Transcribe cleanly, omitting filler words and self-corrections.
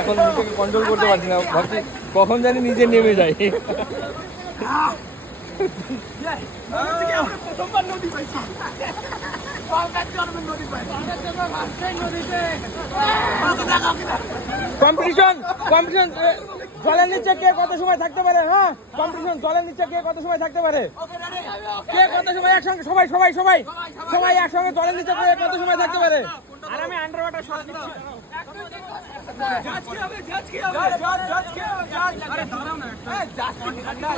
এখন নিজেকে কন্ট্রোল করতে পারছি না, ভাবছি কখন জানি নিজে নেমে যায়। কম্পিটিশন কম্পিটিশন জলের নিচে কে কত সময় থাকতে পারে? হ্যাঁ, কম্পিটিশন জলের নিচে কে কত সময় থাকতে পারে? কে কত সময় একসঙ্গে সবাই সবাই সবাই সবাই একসঙ্গে জলের নিচে কে কত সময় থাকতে পারে? আর আমি আন্ডার ওয়াটার শট দিচ্ছি। জাজ কি হবে? জাজ কি হবে? জাজ কি হবে? জাজ আরে দাঁড়াও না। জাজ কি ঠান্ডা